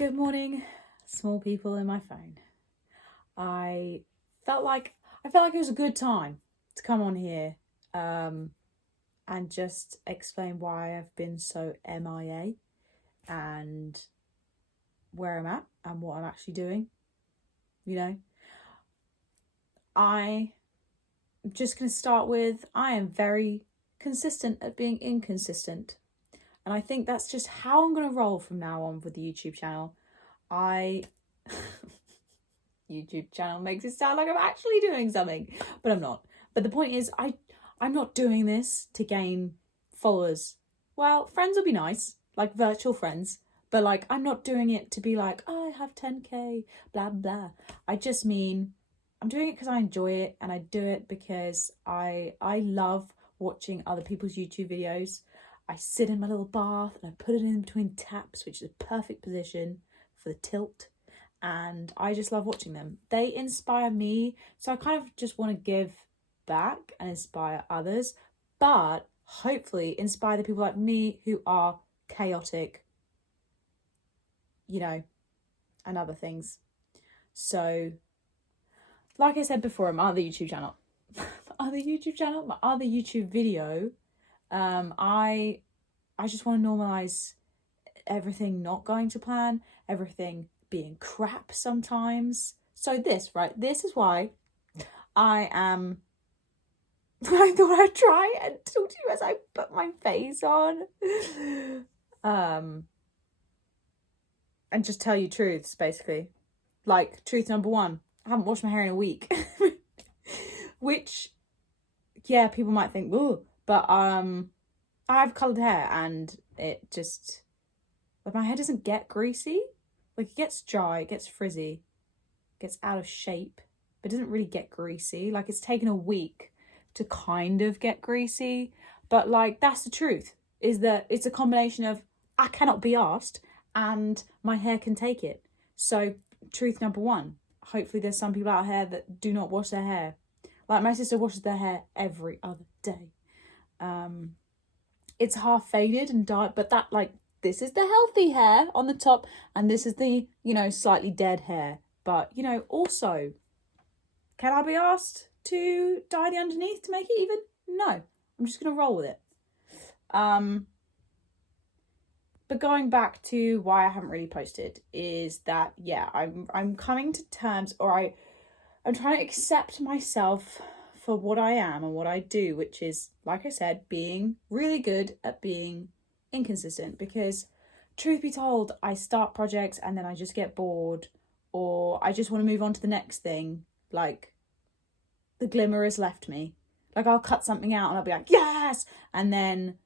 Good morning, small people in my phone. I felt like it was a good time to come on here and just explain why I've been so MIA and where I'm at and what I'm actually doing. You know, I'm just going to start with I am very consistent at being inconsistent. And I think that's just how I'm going to roll from now on with the YouTube channel. YouTube channel makes it sound like I'm actually doing something, but I'm not. But the point is, I'm not doing this to gain followers. Well, friends will be nice, like virtual friends, but like I'm not doing it to be like, oh, I have 10k, blah blah. I just mean I'm doing it because I enjoy it, and I do it because I love watching other people's YouTube videos. I sit in my little bath and I put it in between taps, which is a perfect position for the tilt. And I just love watching them. They inspire me. So I kind of just want to give back and inspire others, but hopefully inspire the people like me who are chaotic, and other things. So, like I said before, my other YouTube channel, my other YouTube video, I just want to normalize everything not going to plan, everything being crap sometimes. So this is why I thought I'd try and talk to you as I put my face on. And just tell you truths, basically. Like, truth number one, I haven't washed my hair in a week. Which, yeah, people might think, ooh, but I have coloured hair and it just, like, my hair doesn't get greasy. Like, it gets dry, it gets frizzy, it gets out of shape, but it doesn't really get greasy. Like, it's taken a week to kind of get greasy, but like, that's the truth, is that it's a combination of I cannot be asked and my hair can take it. So, truth number one, hopefully there's some people out here that do not wash their hair. Like, my sister washes their hair every other day. It's half faded and dark, but that, like, this is the healthy hair on the top and this is the, slightly dead hair. But, also, can I be asked to dye the underneath to make it even? No, I'm just going to roll with it. But going back to why I haven't really posted is that, yeah, I'm coming to terms, or I'm trying to accept myself for what I am and what I do, which is, like I said, being really good at being inconsistent. Because truth be told, I start projects and then I just get bored, or I just want to move on to the next thing. Like, the glimmer has left me. Like, I'll cut something out and I'll be like, yes! And then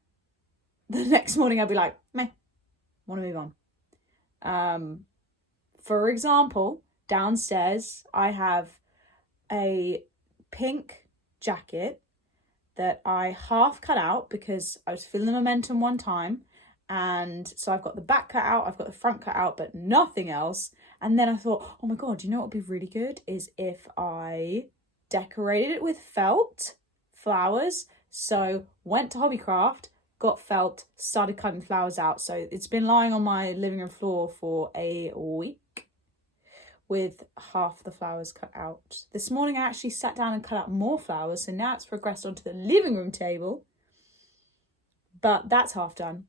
the next morning I'll be like, meh, want to move on. For example, downstairs I have a pink jacket that I half cut out because I was feeling the momentum one time. And so I've got the back cut out, I've got the front cut out, but nothing else. And then I thought, oh my God, you know what would be really good is if I decorated it with felt flowers. So went to Hobbycraft, got felt, started cutting flowers out. So it's been lying on my living room floor for a week with half the flowers cut out. This morning I actually sat down and cut out more flowers, so now it's progressed onto the living room table. But that's half done.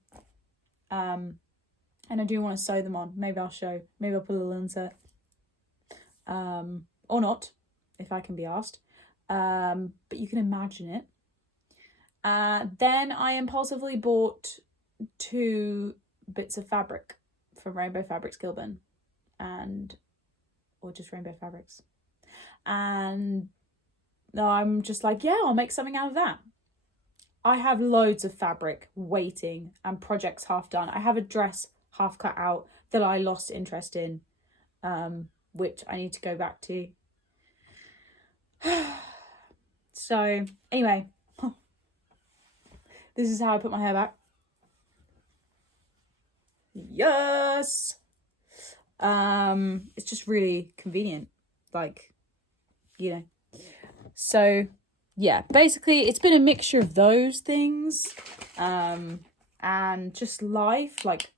And I do want to sew them on. Maybe I'll put a little insert. Or not, if I can be asked. But you can imagine it. Then I impulsively bought 2 bits of fabric from Rainbow Fabrics Kilburn, or just Rainbow Fabrics. And I'm just like, yeah, I'll make something out of that. I have loads of fabric waiting and projects half done. I have a dress half cut out that I lost interest in, which I need to go back to. So anyway, this is how I put my hair back. Yes. It's just really convenient, like, so yeah, basically it's been a mixture of those things, and just life. Like,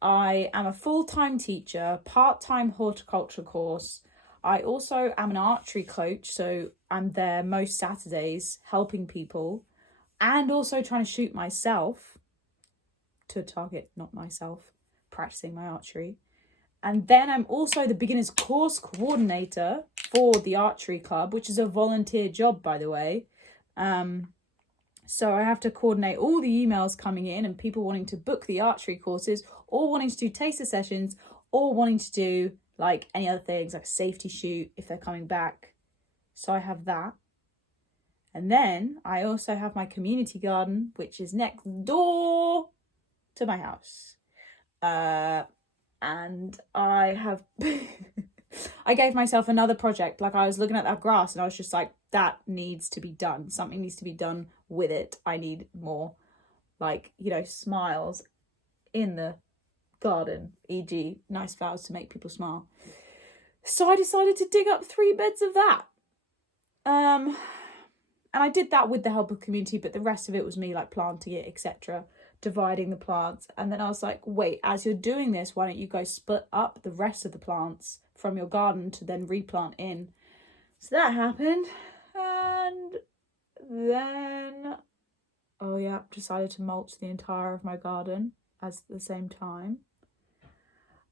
I am a full-time teacher, part-time horticulture course. I also am an archery coach, so I'm there most Saturdays helping people and also trying to shoot myself to target, not myself, practicing my archery. And then I'm also the beginners course coordinator for the archery club, which is a volunteer job, by the way. So I have to coordinate all the emails coming in and people wanting to book the archery courses or wanting to do taster sessions or wanting to do like any other things like a safety shoot if they're coming back. So I have that. And then I also have my community garden, which is next door to my house. And I have I gave myself another project. Like I was looking at that grass and I was just like, that needs to be done. Something needs to be done with it. I need more like, you know, smiles in the garden, e.g. nice flowers to make people smile. So I decided to dig up 3 beds of that. And I did that with the help of community, but the rest of it was me like planting it, etc., dividing the plants. And then I was like, wait, as you're doing this, why don't you go split up the rest of the plants from your garden to then replant in? So that happened. And then, oh yeah, decided to mulch the entire of my garden at the same time.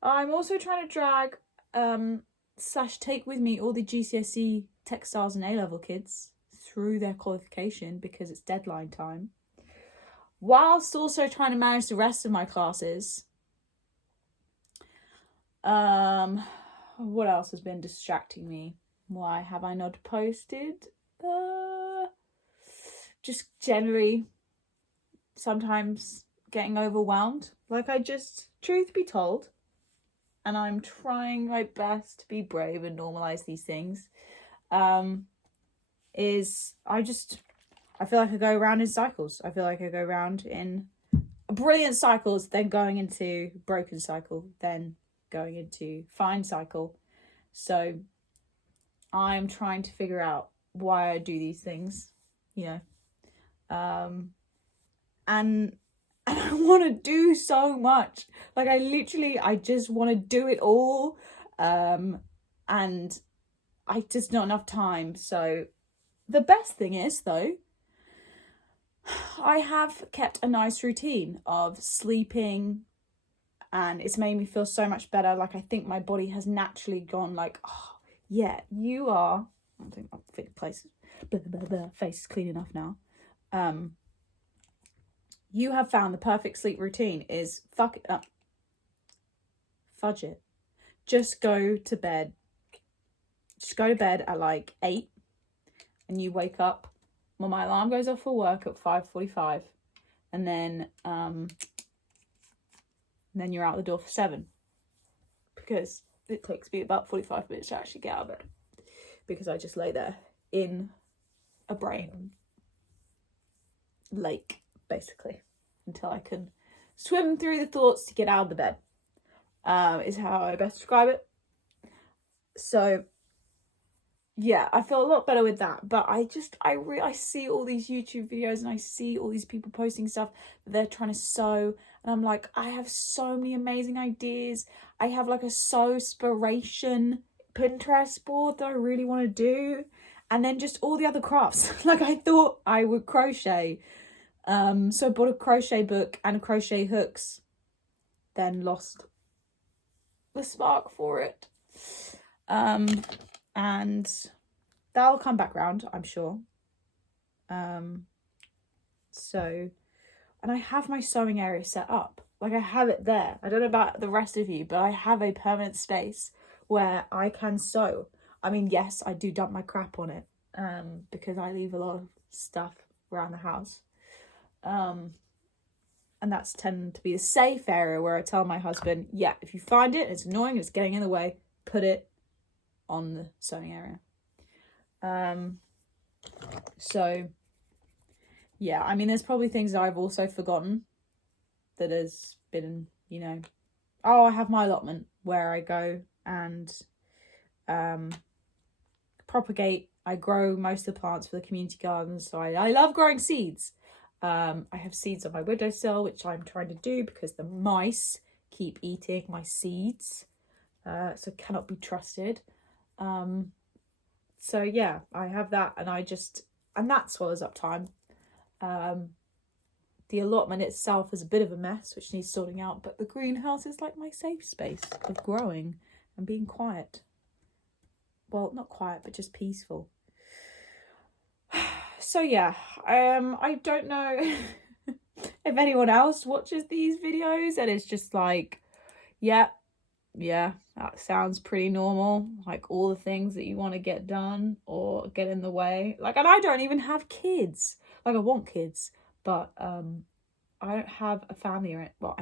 I'm also trying to drag / take with me all the GCSE textiles and A-level kids through their qualification because it's deadline time, whilst also trying to manage the rest of my classes. What else has been distracting me? Why have I not posted? Just generally sometimes getting overwhelmed. Like truth be told, and I'm trying my best to be brave and normalize these things, I feel like I go around in cycles. I feel like I go around in brilliant cycles, then going into broken cycle, then going into fine cycle. So I'm trying to figure out why I do these things, you know. And I want to do so much. Like I just want to do it all. And I just not enough time. So the best thing is though, I have kept a nice routine of sleeping and it's made me feel so much better. Like I think my body has naturally gone like, oh yeah, you are, I think my face is clean enough now. You have found the perfect sleep routine is fuck it up. Fudge it. Just go to bed. Just go to bed at like 8 and you wake up. Well, my alarm goes off for work at 5:45 and then you're out the door for 7 because it takes me about 45 minutes to actually get out of bed because I just lay there in a brain lake basically until I can swim through the thoughts to get out of the bed, is how I best describe it. So yeah, I feel a lot better with that. But I see all these YouTube videos and I see all these people posting stuff that they're trying to sew. And I'm like, I have so many amazing ideas. I have like a sew-spiration Pinterest board that I really want to do. And then just all the other crafts. Like I thought I would crochet. So I bought a crochet book and crochet hooks. Then lost the spark for it. And that'll come back round, I'm sure. So, and I have my sewing area set up. Like I have it there. I don't know about the rest of you, but I have a permanent space where I can sew. I mean, yes, I do dump my crap on it, because I leave a lot of stuff around the house. And that's tend to be the safe area where I tell my husband, yeah, if you find it, it's annoying, it's getting in the way, put it on the sewing area. So yeah, I mean, there's probably things that I've also forgotten that has been, you know, oh, I have my allotment where I go and propagate. I grow most of the plants for the community gardens, so I love growing seeds. I have seeds on my windowsill, which I'm trying to do because the mice keep eating my seeds, so cannot be trusted. So yeah, I have that, and that swallows up time. The allotment itself is a bit of a mess, which needs sorting out, but the greenhouse is like my safe space of growing and being quiet. Well, not quiet, but just peaceful. So yeah, I don't know if anyone else watches these videos and it's just like, yeah, that sounds pretty normal. Like all the things that you want to get done or get in the way. Like, and I don't even have kids. Like, I want kids, but I don't have a family or it. Well,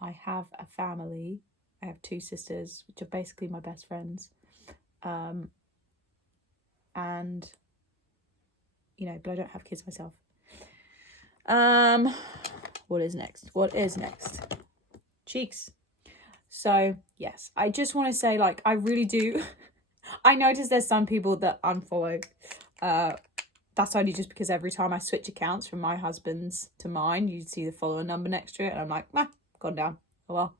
I have a family. I have 2 sisters, which are basically my best friends. And you know, but I don't have kids myself. What is next? Cheeks. So yes, I just want to say, like, I really do. I notice there's some people that unfollow. That's only just because every time I switch accounts from my husband's to mine, you see the follower number next to it, and I'm like, gone down. Oh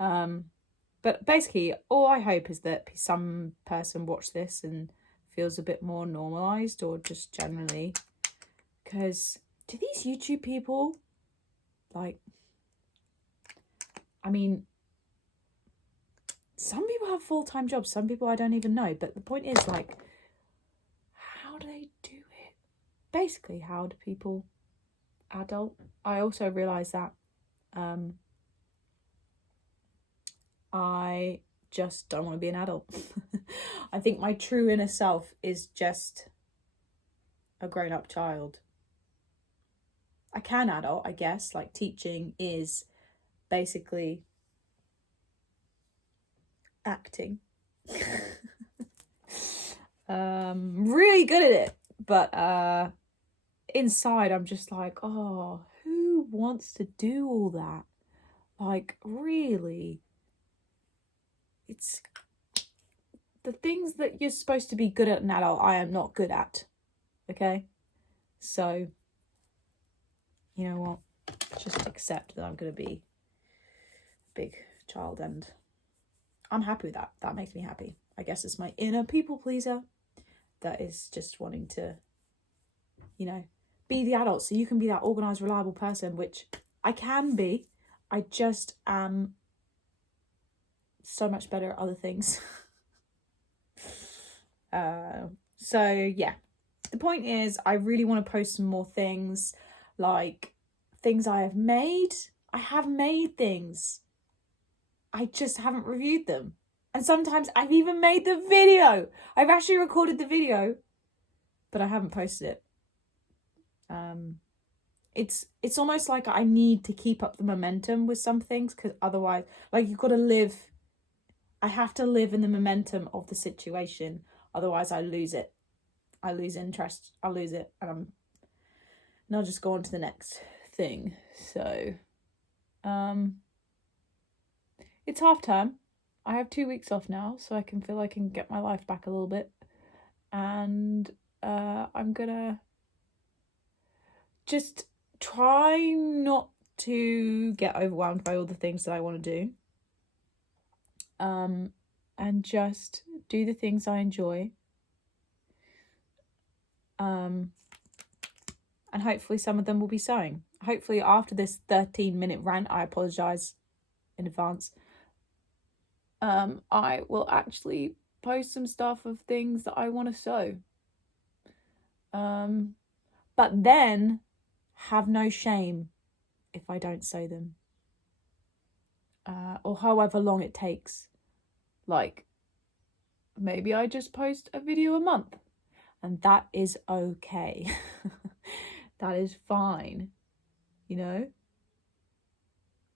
well. But basically, all I hope is that some person watched this and feels a bit more normalized, or just generally, because do these YouTube people, like, I mean, some people have full-time jobs, some people I don't even know, but the point is, like, how do they do it? Basically, how do people adult? I also realize that I just don't want to be an adult. I think my true inner self is just a grown-up child. I can adult, I guess. Like, teaching is basically acting. Really good at it, but inside I'm just like, oh, who wants to do all that? Like, really? It's the things that you're supposed to be good at an adult, I am not good at. Okay? So, you know what? Just accept that I'm going to be a big child, and I'm happy with that. That makes me happy. I guess it's my inner people pleaser that is just wanting to, you know, be the adult so you can be that organised, reliable person, which I can be. I just am so much better at other things. So yeah, the point is, I really want to post some more things, like things I have made. I have made things, I just haven't reviewed them. And sometimes I've even made the video. I've actually recorded the video, but I haven't posted it. It's almost like I need to keep up the momentum with some things, because otherwise, like, you've got to live. I have to live in the momentum of the situation. Otherwise, I lose it. I lose interest. I lose it, and I'll just go on to the next thing. So, it's half term. I have 2 weeks off now, so I can feel I can get my life back a little bit. And I'm gonna just try not to get overwhelmed by all the things that I want to do. And just do the things I enjoy. And hopefully some of them will be sewing. Hopefully after this 13-minute rant, I apologise in advance, I will actually post some stuff of things that I want to sew. But then have no shame if I don't sew them. Or however long it takes. Like, maybe I just post a video a month, and that is okay. That is fine, you know?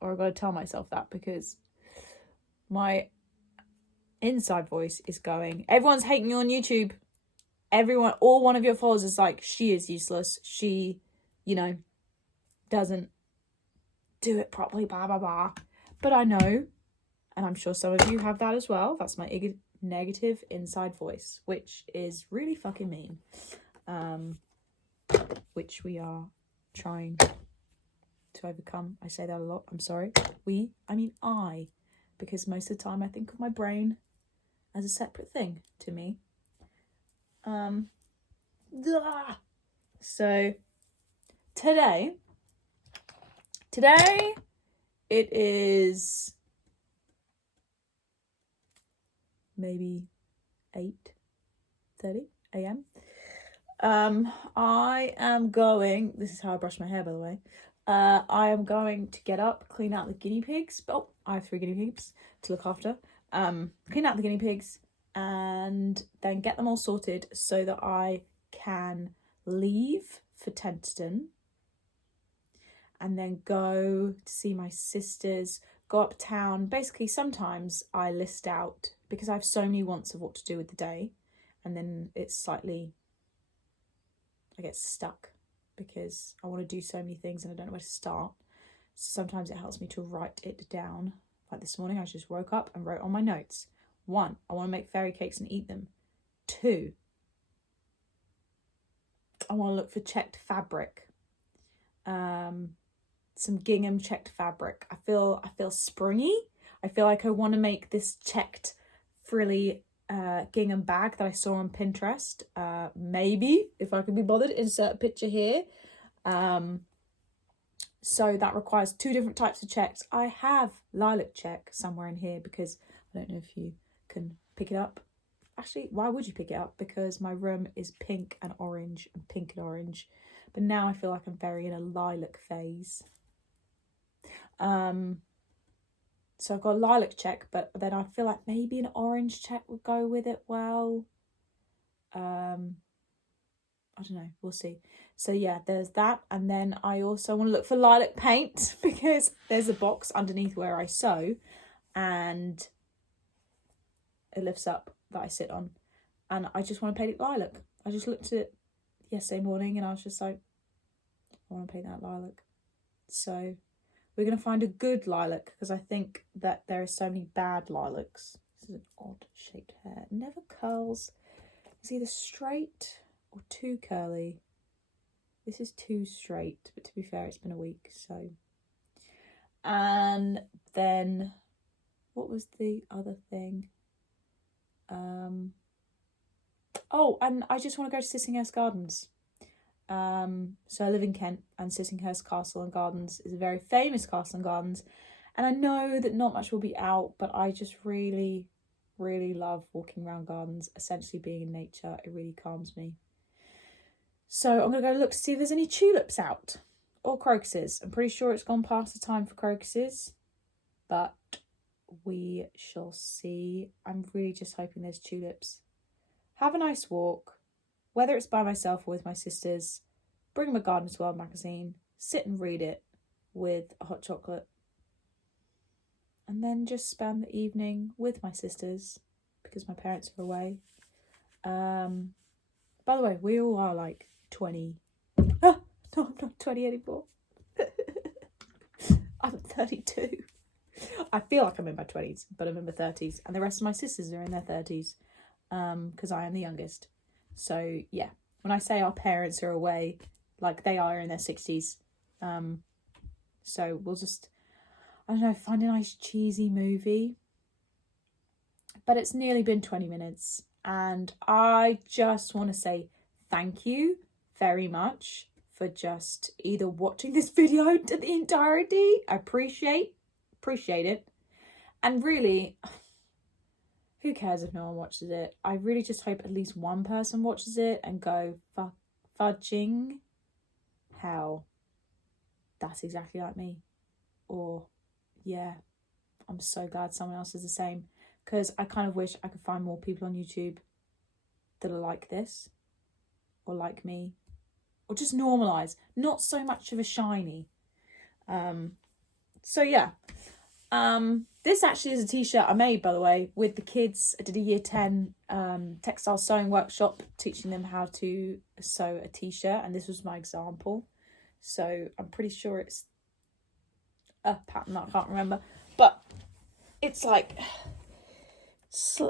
Or I've got to tell myself that, because my inside voice is going, everyone's hating you on YouTube. Everyone, all one of your followers is like, she is useless. She, you know, doesn't do it properly, blah, blah, blah. But I know, and I'm sure some of you have that as well. That's my negative inside voice, which is really fucking mean. Which we are trying to overcome. I say that a lot. I'm sorry. I mean I, because most of the time I think of my brain as a separate thing to me. So today it is maybe 8:30 a.m. I am going, this is how I brush my hair, by the way. I am going to get up, clean out the guinea pigs. Oh, I have 3 guinea pigs to look after. Clean out the guinea pigs and then get them all sorted so that I can leave for Tenterden and then go to see my sisters, go uptown. Basically, sometimes I list out, because I have so many wants of what to do with the day, and then it's slightly, I get stuck because I want to do so many things and I don't know where to start. So sometimes it helps me to write it down. Like this morning, I just woke up and wrote on my notes. 1, I want to make fairy cakes and eat them. 2, I want to look for checked fabric. Some gingham checked fabric. I feel springy. I feel like I want to make this checked frilly gingham bag that I saw on Pinterest. Maybe, if I can be bothered, insert a picture here. So that requires 2 different types of checks. I have lilac check somewhere in here because I don't know if you can pick it up. Actually, why would you pick it up? Because my room is pink and orange and pink and orange. But now I feel like I'm very in a lilac phase. So I've got a lilac check, but then I feel like maybe an orange check would go with it well. I don't know, we'll see. So yeah, there's that. And then I also want to look for lilac paint because there's a box underneath where I sew and it lifts up that I sit on. And I just want to paint it lilac. I just looked at it yesterday morning and I was just like, I want to paint that lilac. So we're going to find a good lilac because I think that there are so many bad lilacs. This is an odd shaped hair. It never curls. It's either straight or too curly. This is too straight, but to be fair, it's been a week, so. And then, what was the other thing? Oh, and I just want to go to Sissinghurst Gardens. So I live in Kent, and Sissinghurst Castle and Gardens is a very famous castle and gardens. And I know that not much will be out, but I just really, really love walking around gardens, essentially being in nature. It really calms me. So I'm going to go look to see if there's any tulips out or crocuses. I'm pretty sure it's gone past the time for crocuses, but we shall see. I'm really just hoping there's tulips. Have a nice walk, whether it's by myself or with my sisters. Bring my Gardeners World magazine, sit and read it with a hot chocolate, and then just spend the evening with my sisters because my parents are away. By the way, we all are like 20. No, I'm not 20 anymore. I'm 32. I feel like I'm in my 20s, but I'm in my 30s. And the rest of my sisters are in their 30s because I am the youngest. So, yeah, when I say our parents are away, like they are in their 60s. So we'll just, I don't know, find a nice cheesy movie. But it's nearly been 20 minutes. And I just want to say thank you very much for just either watching this video to the entirety. I appreciate it. And really, who cares if no one watches it? I really just hope at least one person watches it and go, fudging hell. That's exactly like me. Or, yeah, I'm so glad someone else is the same. Because I kind of wish I could find more people on YouTube that are like this. Or like me. Or just normalise. Not so much of a shiny. So, yeah. This actually is a t-shirt I made, by the way, with the kids. I did a year 10 textile sewing workshop teaching them how to sew a t-shirt, and this was my example. So I'm pretty sure it's a pattern that I can't remember, but it's like,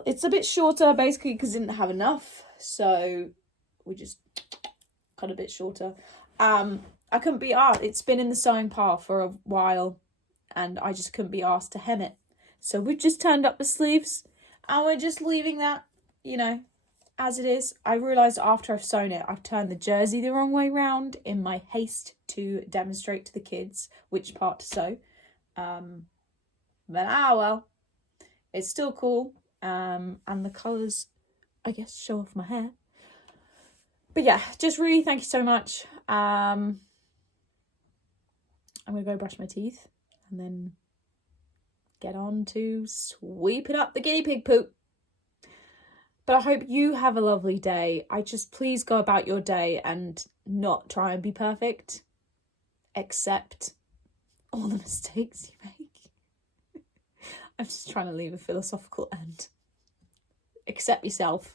it's a bit shorter basically because I didn't have enough, so we just cut a bit shorter. I couldn't be asked. It's been in the sewing pile for a while and I just couldn't be asked to hem it. So we've just turned up the sleeves and we're just leaving that, you know, as it is. I realised after I've sewn it, I've turned the jersey the wrong way round in my haste to demonstrate to the kids which part to sew. But well, it's still cool. And the colours, I guess, show off my hair. But yeah, just really thank you so much. I'm going to go brush my teeth and then get on to sweeping up the guinea pig poop. But I hope you have a lovely day. Please go about your day and not try and be perfect. Accept all the mistakes you make. I'm just trying to leave a philosophical end. Accept yourself.